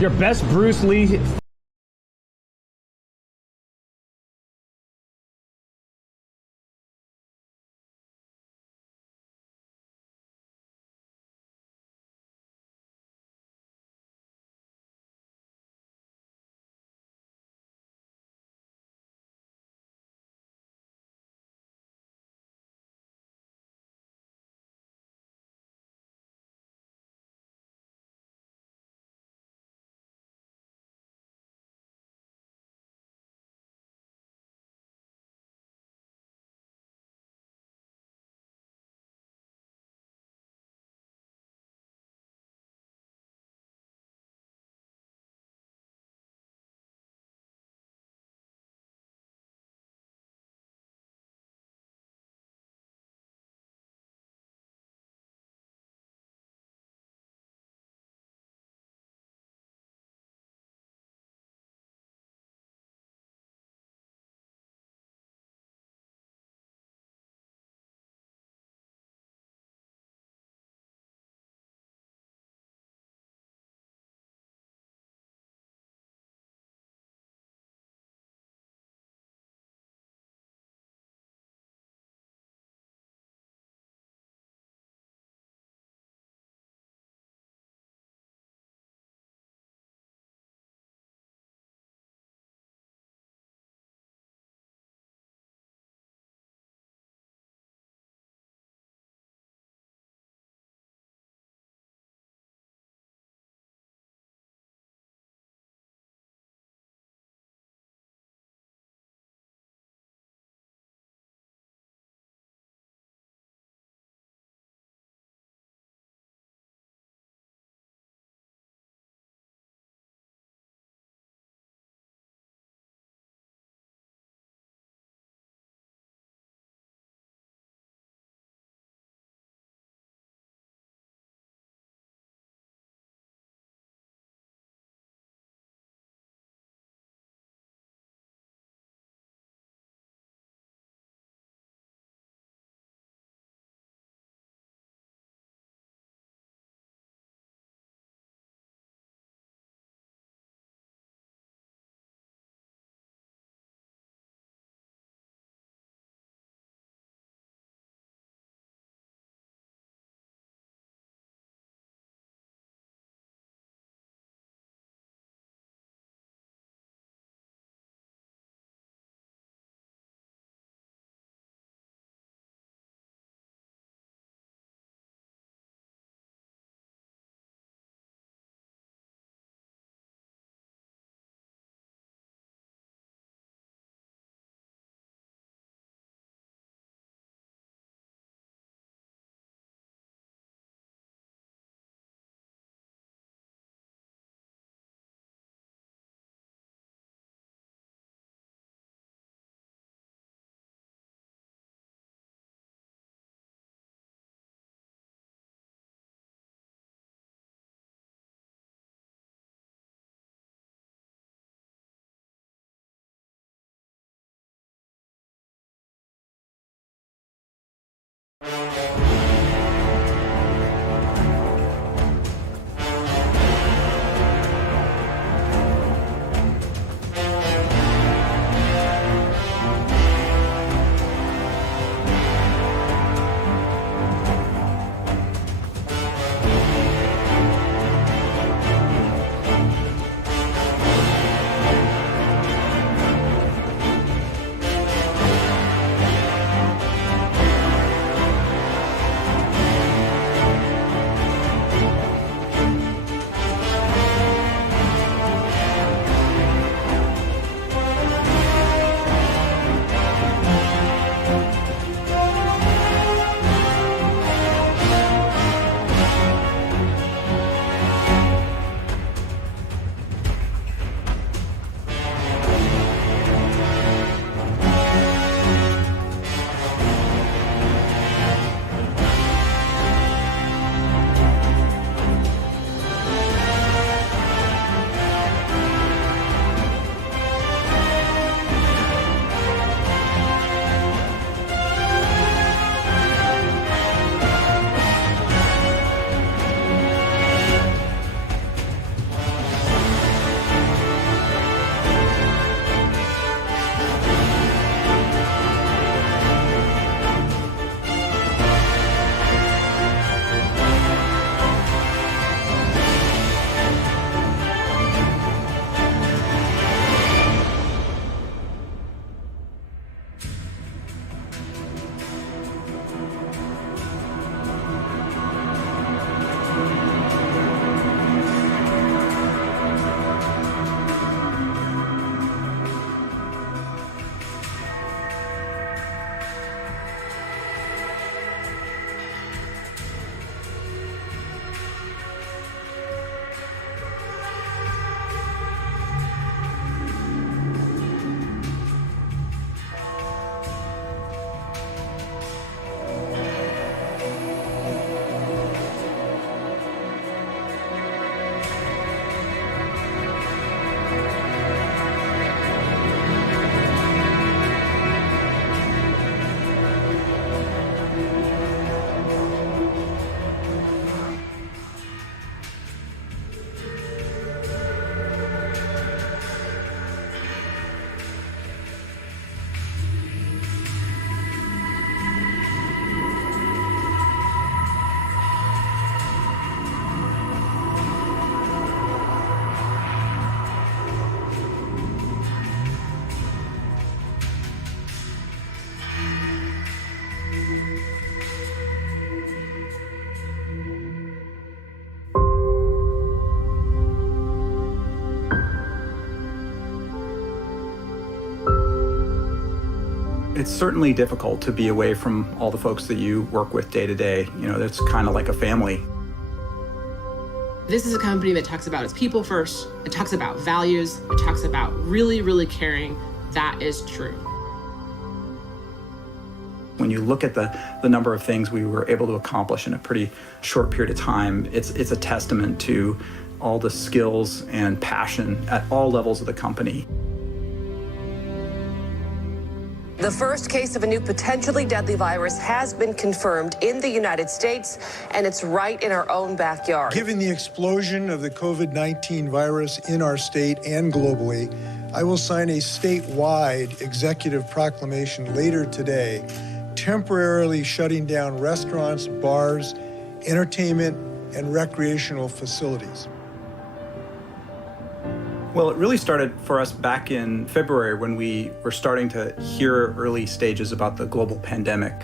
Your best Bruce Lee It's certainly difficult to be away from all the folks that you work with day to day. You know, it's kind of like a family. This is a company that talks about its people first. It talks about values. It talks about really, really caring. That is true. When you look at the number of things we were able to accomplish in a pretty short period of time, it's a testament to all the skills and passion at all levels of the company. The first case of a new potentially deadly virus has been confirmed in the United States, and it's right in our own backyard. Given the explosion of the COVID-19 virus in our state and globally, I will sign a statewide executive proclamation later today, temporarily shutting down restaurants, bars, entertainment, and recreational facilities. Well, it really started for us back in February when we were starting to hear early stages about the global pandemic.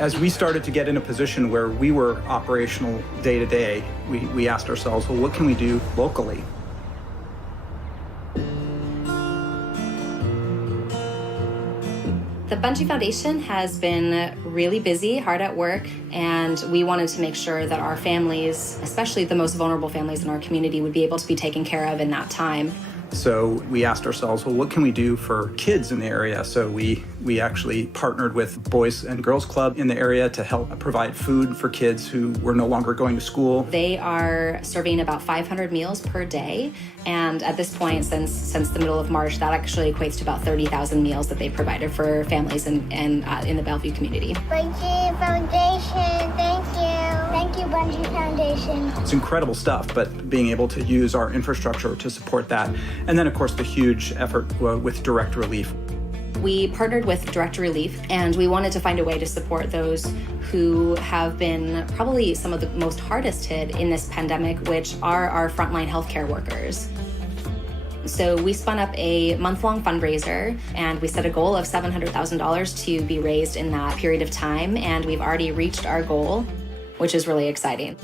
As we started to get in a position where we were operational day to day, we asked ourselves, well, what can we do locally? The Bungie Foundation has been really busy, hard at work, and we wanted to make sure that our families, especially the most vulnerable families in our community, would be able to be taken care of in that time. So we asked ourselves, well, what can we do for kids in the area? So we actually partnered with Boys and Girls Club in the area to help provide food for kids who were no longer going to school. They are serving about 500 meals per day. And at this point, since the middle of March, that actually equates to about 30,000 meals that they provided for families in the Bellevue community. Bungie Foundation, thank you. Thank you, Bungie Foundation. It's incredible stuff, but being able to use our infrastructure to support that. And then, of course, the huge effort with direct relief. We partnered with Direct Relief, and we wanted to find a way to support those who have been probably some of the most hardest hit in this pandemic, which are our frontline healthcare workers. So we spun up a month-long fundraiser, and we set a goal of $700,000 to be raised in that period of time, and we've already reached our goal, which is really exciting.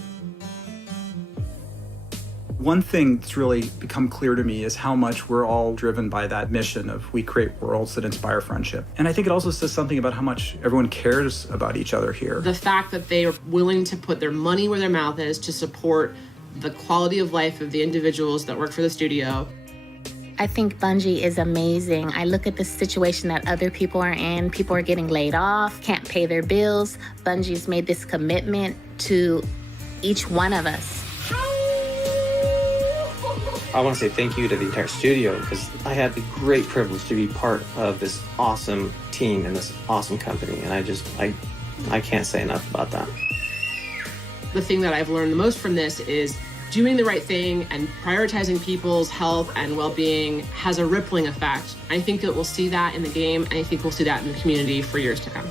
One thing that's really become clear to me is how much we're all driven by that mission of we create worlds that inspire friendship. And I think it also says something about how much everyone cares about each other here. The fact that they are willing to put their money where their mouth is to support the quality of life of the individuals that work for the studio. I think Bungie is amazing. I look at the situation that other people are in. People are getting laid off, can't pay their bills. Bungie's made this commitment to each one of us. I want to say thank you to the entire studio because I had the great privilege to be part of this awesome team and this awesome company. And I I can't say enough about that. The thing that I've learned the most from this is doing the right thing and prioritizing people's health and well-being has a rippling effect. I think that we'll see that in the game, and I think we'll see that in the community for years to come.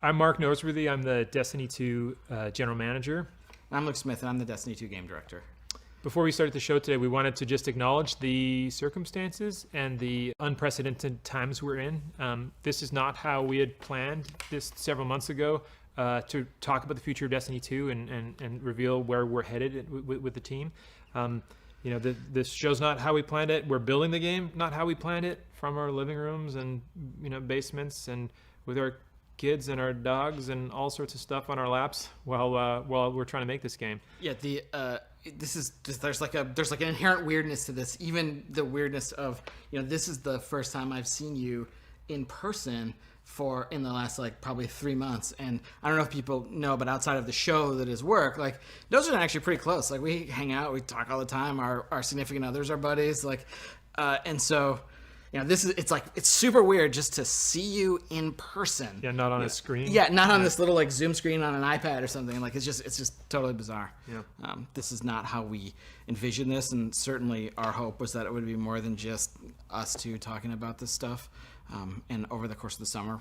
I'm Mark Noseworthy. I'm the Destiny 2 general manager. I'm Luke Smith, and I'm the Destiny 2 game director. Before we started the show today, we wanted to just acknowledge the circumstances and the unprecedented times we're in. This is not how we had planned this several months ago to talk about the future of Destiny 2 and reveal where we're headed with the team. This show's not how we planned it. We're building the game, not how we planned it, from our living rooms and basements and with our kids and our dogs and all sorts of stuff on our laps while we're trying to make this game. Yeah, there's like an inherent weirdness to this. Even the weirdness of this is the first time I've seen you in person in the last probably 3 months, and I don't know if people know, but outside of the show that is work, those are actually pretty close. We hang out, we talk all the time. Our significant others are buddies, and so. It's super weird just to see you in person. Yeah, not on a screen. Yeah, not on this little Zoom screen on an iPad or something. It's just totally bizarre. Yeah. This is not how we envisioned this, and certainly our hope was that it would be more than just us two talking about this stuff. And over the course of the summer,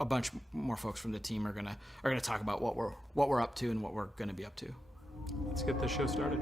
a bunch more folks from the team are gonna talk about what we're up to and what we're gonna be up to. Let's get the show started.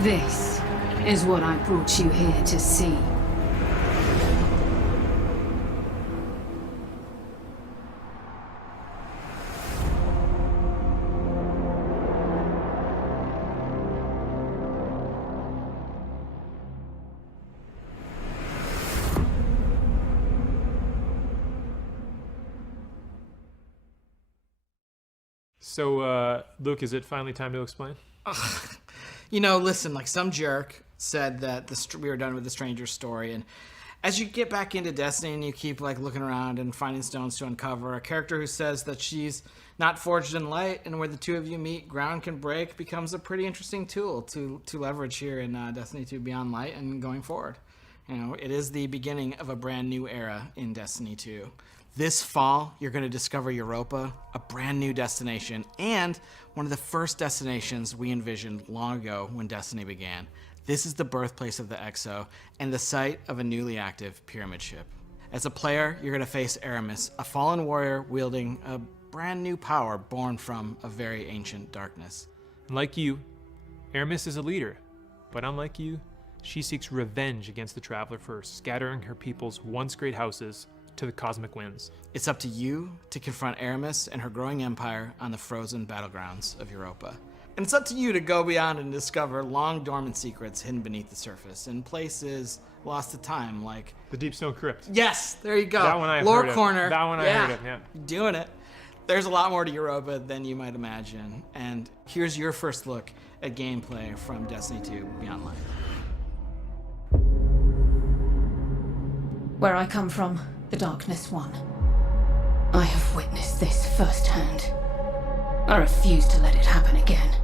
This is what I brought you here to see. So, Luke, is it finally time to explain? Listen, some jerk said that we were done with the Stranger's story, and as you get back into Destiny and you keep looking around and finding stones to uncover, a character who says that she's not forged in light, and where the two of you meet, ground can break, becomes a pretty interesting tool to leverage here in Destiny 2 Beyond Light and going forward. It is the beginning of a brand new era in Destiny 2. This fall, you're going to discover Europa, a brand new destination, and one of the first destinations we envisioned long ago when Destiny began. This is the birthplace of the Exo and the site of a newly active pyramid ship. As a player, you're going to face Aramis, a fallen warrior wielding a brand new power born from a very ancient darkness. Like you, Aramis is a leader, but unlike you, she seeks revenge against the Traveler first, scattering her people's once great houses to the cosmic winds. It's up to you to confront Aramis and her growing empire on the frozen battlegrounds of Europa. And it's up to you to go beyond and discover long dormant secrets hidden beneath the surface in places lost to time, like the Deep Stone Crypt. Yes, there you go. That one I Lore heard Corner. Of. That one I heard of, yeah. Doing it. There's a lot more to Europa than you might imagine. And here's your first look at gameplay from Destiny 2 Beyond Light. Where I come from, the Darkness won. I have witnessed this firsthand. I refuse to let it happen again.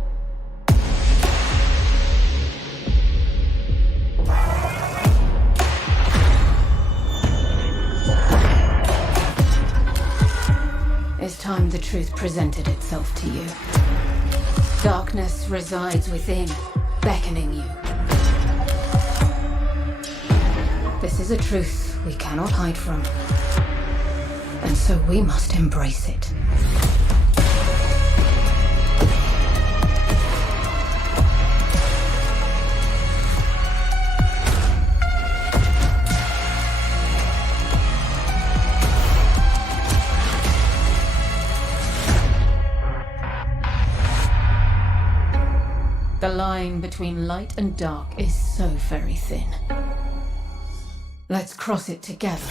It's time the truth presented itself to you. Darkness resides within, beckoning you. This is a truth we cannot hide from, and so we must embrace it. The line between light and dark is so very thin. Let's cross it together.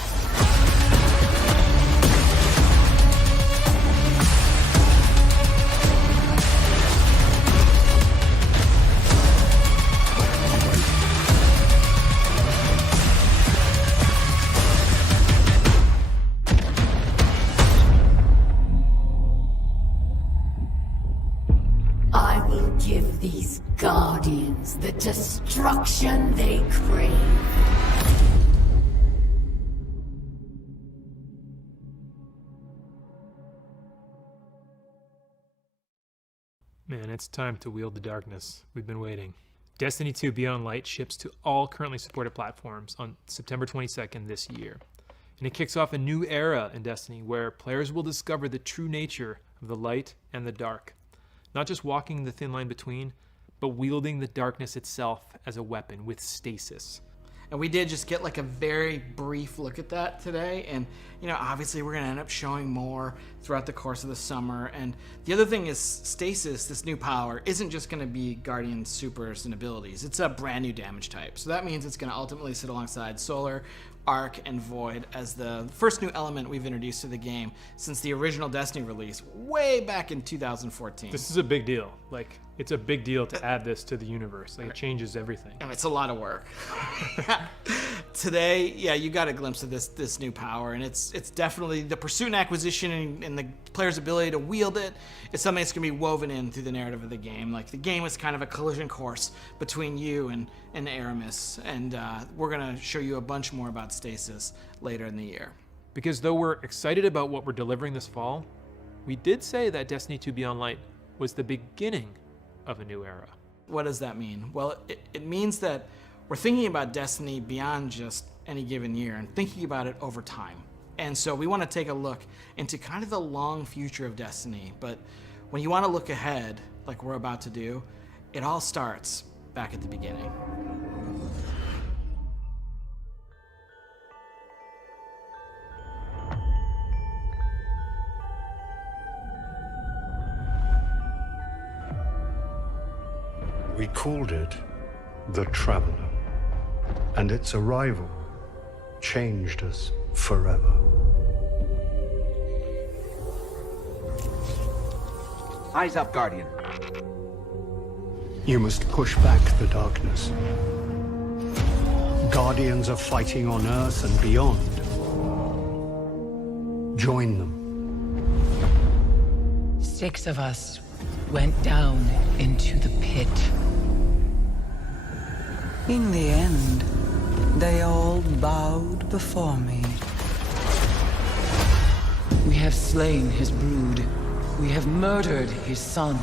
I will give these Guardians the destruction they crave. Man, it's time to wield the darkness. We've been waiting. Destiny 2 Beyond Light ships to all currently supported platforms on September 22nd this year. And it kicks off a new era in Destiny where players will discover the true nature of the light and the dark. Not just walking the thin line between, but wielding the darkness itself as a weapon with stasis. And we did just get like a very brief look at that today. And, you know, obviously we're going to end up showing more throughout the course of the summer. And the other thing is stasis, this new power, isn't just going to be Guardian supers and abilities. It's a brand new damage type. So that means it's going to ultimately sit alongside Solar, Arc, and Void as the first new element we've introduced to the game since the original Destiny release way back in 2014. This is a big deal. Like, it's a big deal to add this to the universe. Like, it changes everything. And it's a lot of work. Today, yeah, you got a glimpse of this new power, and it's definitely the pursuit and acquisition and the player's ability to wield it. It's something that's going to be woven in through the narrative of the game. Like, the game is kind of a collision course between you and Aramis, and we're going to show you a bunch more about stasis later in the year. Because though we're excited about what we're delivering this fall, we did say that Destiny 2 Beyond Light was the beginning of a new era. What does that mean? Well, it means that we're thinking about Destiny beyond just any given year and thinking about it over time. And so we want to take a look into kind of the long future of Destiny. But when you want to look ahead, like we're about to do, it all starts back at the beginning. We called it the Traveler, and its arrival changed us forever. Eyes up, Guardian. You must push back the darkness. Guardians are fighting on Earth and beyond. Join them. 6 of us went down into the pit. In the end, they all bowed before me. We have slain his brood. We have murdered his son.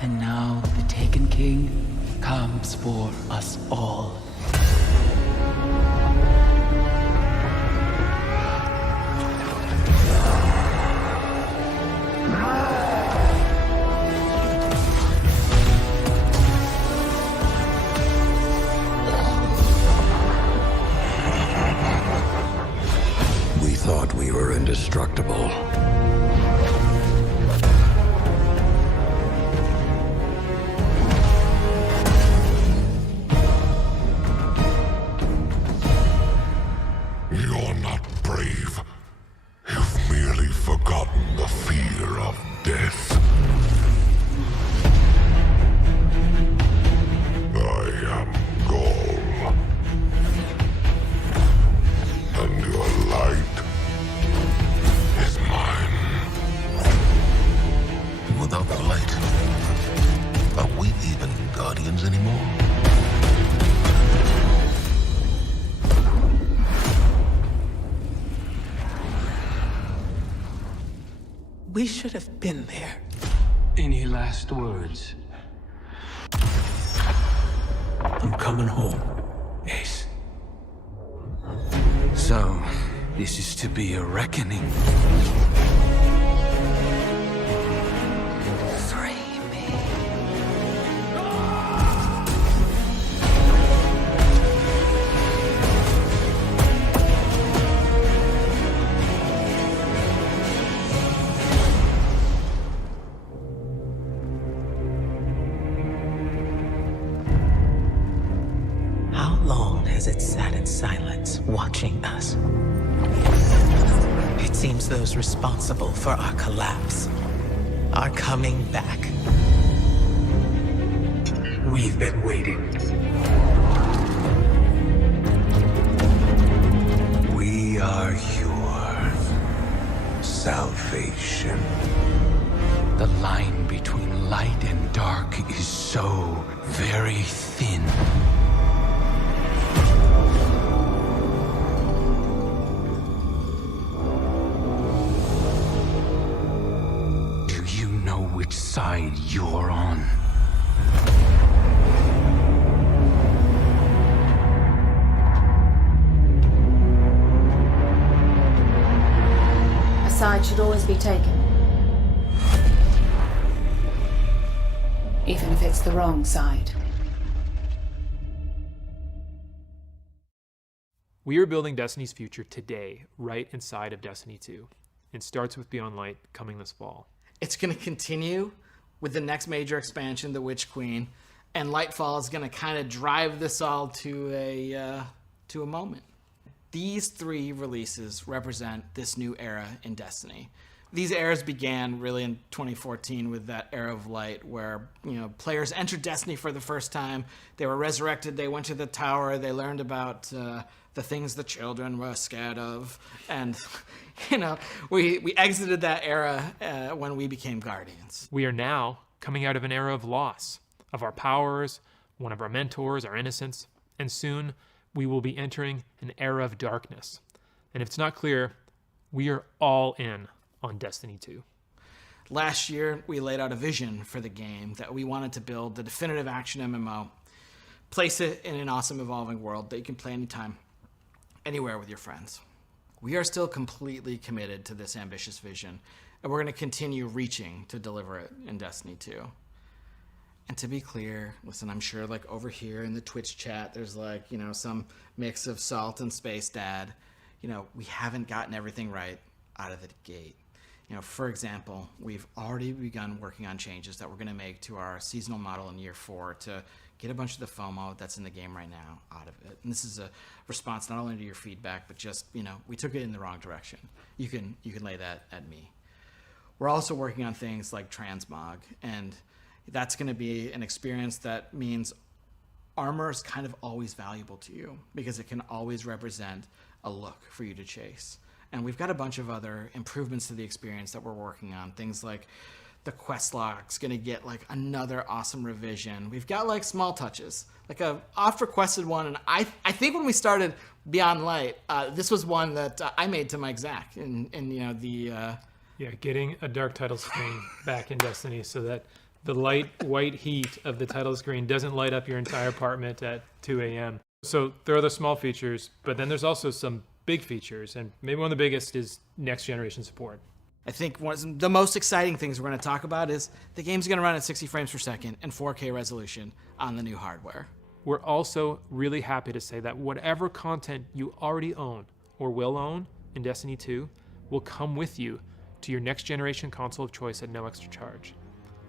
And now the Taken King comes for us all. We thought we were indestructible. We should have been there. Any last words? I'm coming home, Ace. So, this is to be a reckoning. Free me. How long has it sat in silence, watching us? It seems those responsible for our collapse are coming back. We've been waiting. We are your salvation. The line between light and dark is so very thin. Do you know which side you're on? A side should always be taken. Even if it's the wrong side. We are building Destiny's future today, right inside of Destiny 2. It starts with Beyond Light coming this fall. It's going to continue with the next major expansion, The Witch Queen, and Lightfall is going to kind of drive this all to a moment. These three releases represent this new era in Destiny. These eras began really in 2014 with that era of light where, players entered Destiny for the first time. They were resurrected. They went to the tower. They learned about the things the children were scared of. And, we exited that era when we became Guardians. We are now coming out of an era of loss of our powers, one of our mentors, our innocence, and soon we will be entering an era of darkness. And if it's not clear, we are all in on Destiny 2. Last year, we laid out a vision for the game that we wanted to build the definitive action MMO, place it in an awesome evolving world that you can play anytime, anywhere with your friends. We are still completely committed to this ambitious vision, and we're going to continue reaching to deliver it in Destiny 2. And to be clear, listen, I'm sure over here in the Twitch chat, there's some mix of salt and space dad. We haven't gotten everything right out of the gate. For example, we've already begun working on changes that we're going to make to our seasonal model in year 4 to get a bunch of the FOMO that's in the game right now out of it. And this is a response not only to your feedback, but just, we took it in the wrong direction. You can lay that at me. We're also working on things like transmog, and that's going to be an experience that means armor is kind of always valuable to you because it can always represent a look for you to chase. And we've got a bunch of other improvements to the experience that we're working on. Things like the quest log's going to get another awesome revision. We've got small touches, a oft requested one. And I think when we started Beyond Light, this was one that I made to Mike Zach getting a dark title screen back in Destiny so that the light white heat of the title screen doesn't light up your entire apartment at 2 a.m. So there are the small features, but then there's also some big features, and maybe one of the biggest is next generation support. I think one of the most exciting things we're going to talk about is the game's going to run at 60 frames per second and 4K resolution on the new hardware. We're also really happy to say that whatever content you already own or will own in Destiny 2 will come with you to your next generation console of choice at no extra charge.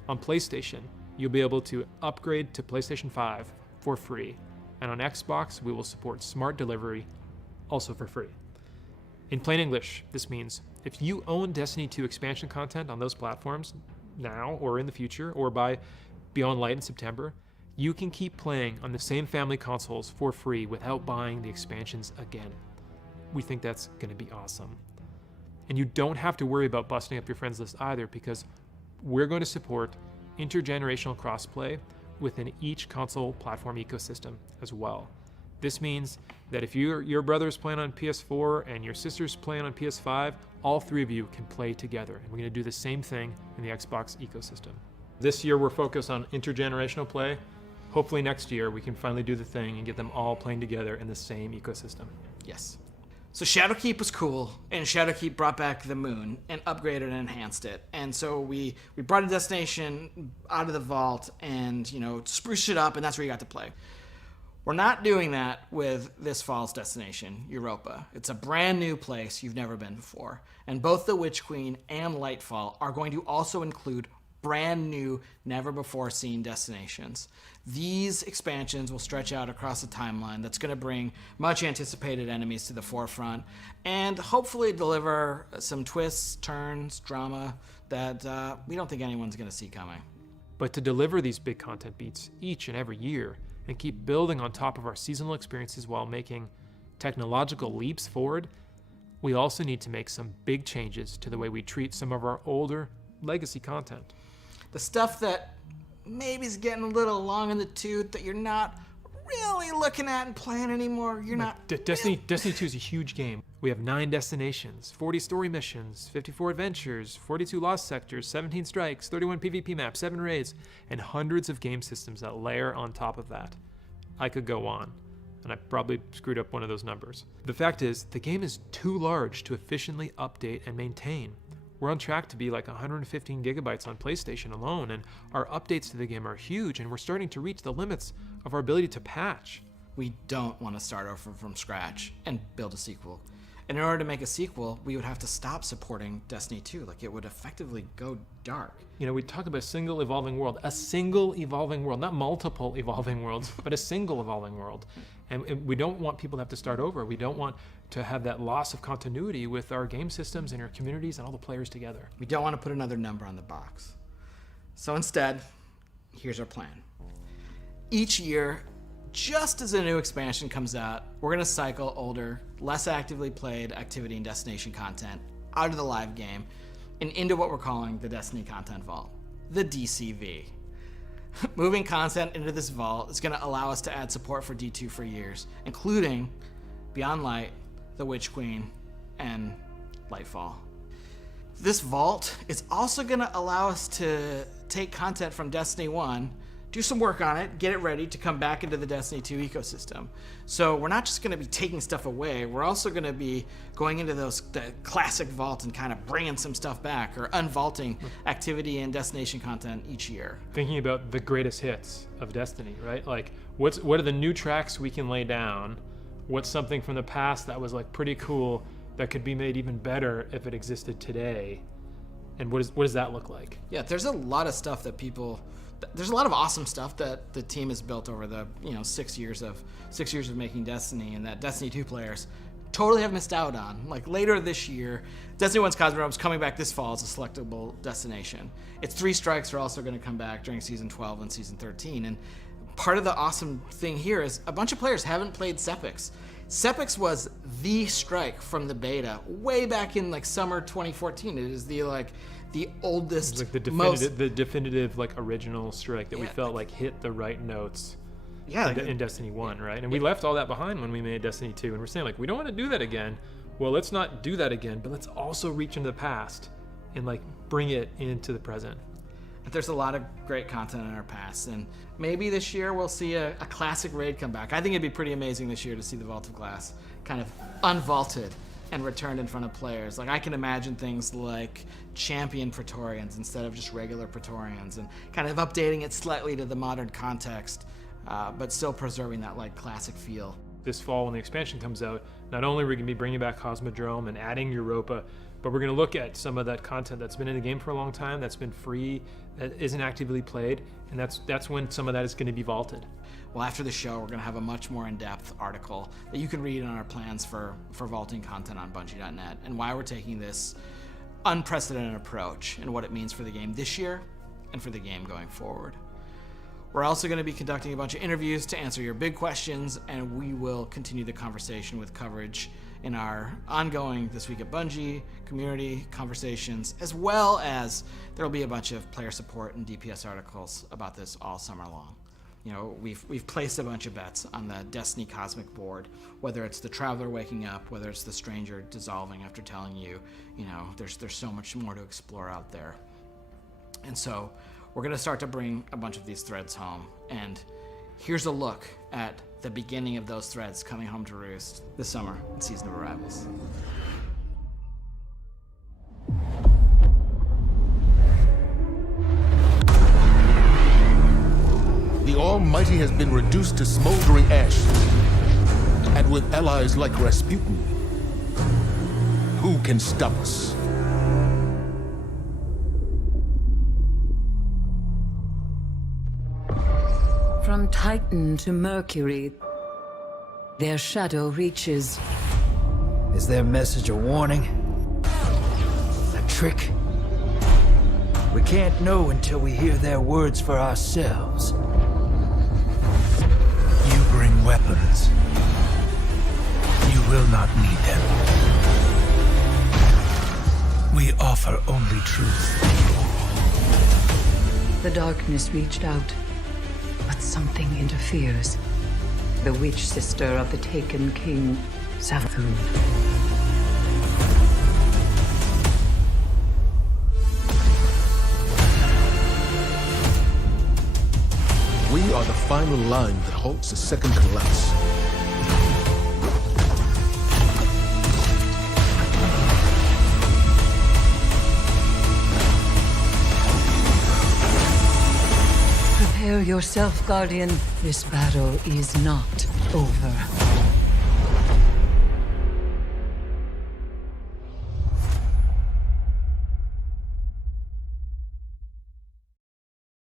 On PlayStation, you'll be able to upgrade to PlayStation 5 for free, and on Xbox, we will support smart delivery also for free. In plain English, this means if you own Destiny 2 expansion content on those platforms now or in the future, or by Beyond Light in September, you can keep playing on the same family consoles for free without buying the expansions again. We think that's going to be awesome. And you don't have to worry about busting up your friends list either, because we're going to support intergenerational crossplay within each console platform ecosystem as well. This means that if your brother's playing on PS4 and your sister's playing on PS5, all three of you can play together. And we're going to do the same thing in the Xbox ecosystem. This year we're focused on intergenerational play. Hopefully next year we can finally do the thing and get them all playing together in the same ecosystem. Yes. So Shadowkeep was cool, and Shadowkeep brought back the moon and upgraded and enhanced it. And so we brought a destination out of the vault and, spruced it up, and that's where you got to play. We're not doing that with this fall's destination, Europa. It's a brand new place you've never been before. And both the Witch Queen and Lightfall are going to also include brand new, never before seen destinations. These expansions will stretch out across a timeline that's going to bring much anticipated enemies to the forefront and hopefully deliver some twists, turns, drama that we don't think anyone's going to see coming. But to deliver these big content beats each and every year and keep building on top of our seasonal experiences while making technological leaps forward, we also need to make some big changes to the way we treat some of our older legacy content. The stuff that maybe is getting a little long in the tooth that you're not really looking at and playing anymore. You're not. Destiny 2 is a huge game. We have 9 destinations, 40 story missions, 54 adventures, 42 lost sectors, 17 strikes, 31 PvP maps, 7 raids, and hundreds of game systems that layer on top of that. I could go on, and I probably screwed up one of those numbers. The fact is, the game is too large to efficiently update and maintain. We're on track to be like 115 gigabytes on PlayStation alone, and our updates to the game are huge, and we're starting to reach the limits of our ability to patch. We don't want to start over from scratch and build a sequel. And in order to make a sequel, we would have to stop supporting Destiny 2. Like, it would effectively go dark. We talk about a single evolving world, not multiple evolving worlds, but a single evolving world. And we don't want people to have to start over. We don't want to have that loss of continuity with our game systems and our communities and all the players together. We don't want to put another number on the box. So instead, here's our plan. Each year, just as a new expansion comes out, we're going to cycle older, less actively played activity and destination content out of the live game and into what we're calling the Destiny Content Vault, the DCV. Moving content into this vault is going to allow us to add support for D2 for years, including Beyond Light, the Witch Queen, and Lightfall. This vault is also going to allow us to take content from Destiny 1, do some work on it, get it ready to come back into the Destiny 2 ecosystem. So we're not just going to be taking stuff away, we're also going to be going into the classic vault and kind of bringing some stuff back or unvaulting activity and destination content each year. Thinking about the greatest hits of Destiny, right? Like, what are the new tracks we can lay down? What's something from the past that was like pretty cool that could be made even better if it existed today? And what does that look like? Yeah, there's a lot of stuff that there's a lot of awesome stuff that the team has built over the 6 years of making Destiny, and that Destiny 2 players totally have missed out on. Like, later this year, Destiny 1's Cosmodrome is coming back this fall as a selectable destination. Its 3 strikes are also going to come back during Season 12 and Season 13, and part of the awesome thing here is a bunch of players haven't played Sepix. Sepix was the strike from the beta way back in summer 2014. It is the oldest, like the definitive original strike that we felt hit the right notes. Yeah, in Destiny 1, right? And we left all that behind when we made Destiny 2, and we're saying we don't want to do that again. Well, let's not do that again, but let's also reach into the past and bring it into the present. There's a lot of great content in our past, and maybe this year we'll see a classic raid come back. I think it'd be pretty amazing this year to see the Vault of Glass kind of unvaulted and returned in front of players. I can imagine things like champion Praetorians instead of just regular Praetorians, and kind of updating it slightly to the modern context, but still preserving that classic feel. This fall, when the expansion comes out, not only are we going to be bringing back Cosmodrome and adding Europa, but we're going to look at some of that content that's been in the game for a long time, that's been free, that isn't actively played, and that's when some of that is going to be vaulted. Well, after the show, we're going to have a much more in-depth article that you can read on our plans for vaulting content on Bungie.net, and why we're taking this unprecedented approach and what it means for the game this year and for the game going forward. We're also going to be conducting a bunch of interviews to answer your big questions, and we will continue the conversation with coverage in our ongoing This Week at Bungie community conversations, as well as there will be a bunch of player support and DPS articles about this all summer long. we've placed a bunch of bets on the Destiny Cosmic board, whether it's the Traveler waking up, whether it's the Stranger dissolving after telling you, there's so much more to explore out there. And so we're going to start to bring a bunch of these threads home. And here's a look at the beginning of those threads coming home to roost this summer in Season of Arrivals. The Almighty has been reduced to smoldering ashes, and with allies like Rasputin, who can stop us? From Titan to Mercury, their shadow reaches. Is their message a warning? A trick? We can't know until we hear their words for ourselves. You bring weapons. You will not need them. We offer only truth. The darkness reached out, but something interferes. The witch sister of the taken king, Savathun. We are the final line that halts the second collapse. Prepare yourself, Guardian. This battle is not over.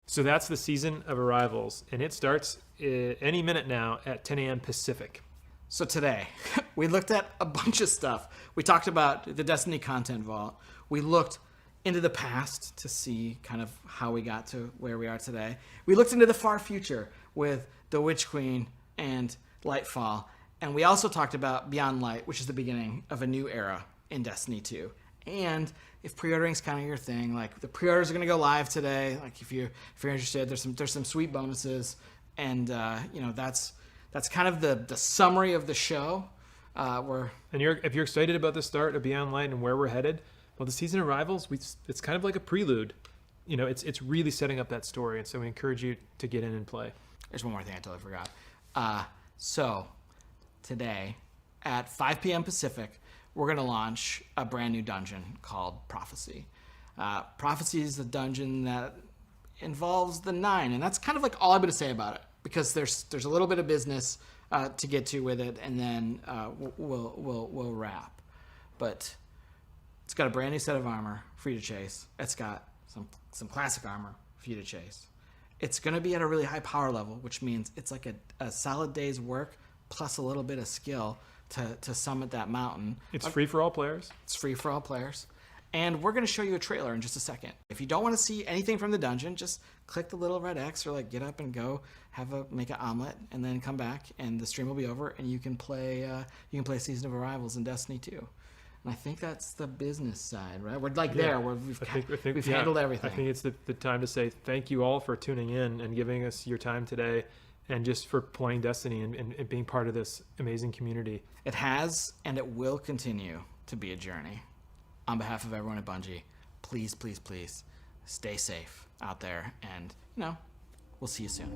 So that's the Season of Arrivals, and it starts any minute now at 10 a.m. Pacific. So today, we looked at a bunch of stuff. We talked about the Destiny content vault. We looked into the past to see kind of how we got to where we are today. We looked into the far future with the Witch Queen and Lightfall. And we also talked about Beyond Light, which is the beginning of a new era in Destiny 2. And if pre-ordering's kind of your thing, like the pre-orders are going to go live today. Like if you're interested, there's some sweet bonuses, and that's kind of the summary of the show. If you're excited about the start of Beyond Light and where we're headed, well, the Season of Arrivals, it's kind of like a prelude. It's really setting up that story, and so we encourage you to get in and play. There's one more thing I totally forgot. So today at 5 p.m. Pacific, we're going to launch a brand new dungeon called Prophecy. Prophecy is the dungeon that involves the 9, and that's kind of like all I'm going to say about it, because there's a little bit of business to get to with it, and then we'll wrap. But it's got a brand new set of armor for you to chase. It's got some classic armor for you to chase. It's going to be at a really high power level, which means it's like a solid day's work plus a little bit of skill to summit that mountain. It's free for all players. It's free for all players. And we're going to show you a trailer in just a second. If you don't want to see anything from the dungeon, just click the little red X or get up and go make an omelet and then come back, and the stream will be over, and you can play Season of Arrivals in Destiny 2. And I think that's the business side, right? We're there where we've handled everything. I think it's the time to say thank you all for tuning in and giving us your time today, and just for playing Destiny and being part of this amazing community. It has, and it will continue to be a journey. On behalf of everyone at Bungie, please, please, please stay safe out there, and we'll see you soon.